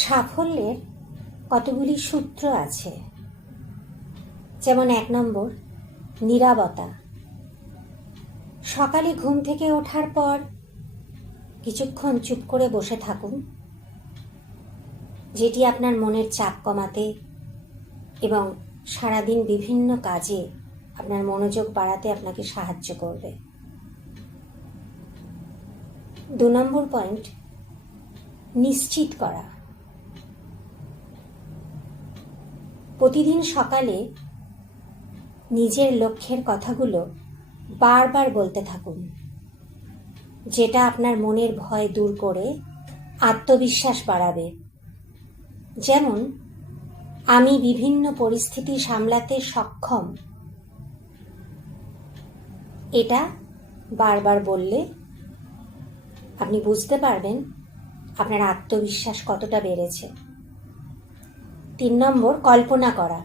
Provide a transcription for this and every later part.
সাফল্যের কতগুলি সূত্র আছে। যেমন 1 নম্বর, নীরবতা। সকালে ঘুম থেকে ওঠার পর কিছুক্ষণ চুপ করে বসে থাকুন, যেটি আপনার মনের চাপ কমাতে এবং সারাদিন বিভিন্ন কাজে আপনার মনোযোগ বাড়াতে আপনাকে সাহায্য করবে। 2 নম্বর পয়েন্ট, নিশ্চিত করা। প্রতিদিন সকালে নিজের লক্ষ্যের কথাগুলো বারবার বলতে থাকুন, যেটা আপনার মনের ভয় দূর করে আত্মবিশ্বাস বাড়াবে। যেমন, আমি বিভিন্ন পরিস্থিতি সামলাতে সক্ষম। এটা বারবার বললে আপনি বুঝতে পারবেন আপনার আত্মবিশ্বাস কতটা বেড়েছে। 3 নম্বর, কল্পনা করা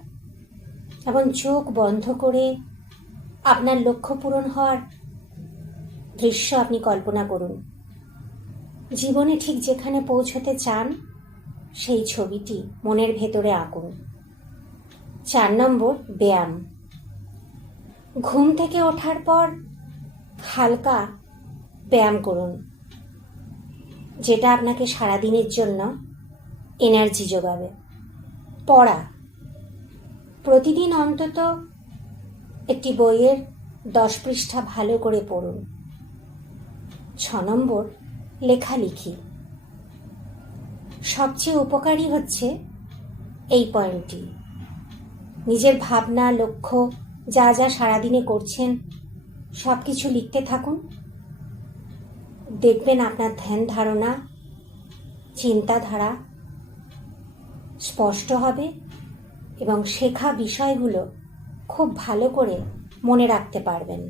এবং চোখ বন্ধ করে আপনার লক্ষ্য পূরণ হওয়ার দৃশ্য আপনি কল্পনা করুন। জীবনে ঠিক যেখানে পৌঁছতে চান সেই ছবিটি মনের ভেতরে আঁকুন। 4 নম্বর, ব্যায়াম। ঘুম থেকে ওঠার পর হালকা ব্যায়াম করুন, যেটা আপনাকে সারাদিনের জন্য এনার্জি যোগাবে। পড়া। প্রতিদিন অন্তত একটি বইয়ের 10 পৃষ্ঠা ভালো করে পড়ুন। 6 নম্বর, লেখালেখি। সবচেয়ে উপকারী হচ্ছে এই পয়েন্টটি। নিজের ভাবনা, লক্ষ্য, যা যা সারাদিনে করছেন সব কিছু লিখতে থাকুন। দেখবেন আপনার ধ্যান ধারণা, চিন্তাধারা স্পষ্ট হবে এবং শেখা বিষয়গুলো খুব ভালো করে মনে রাখতে পারবেন।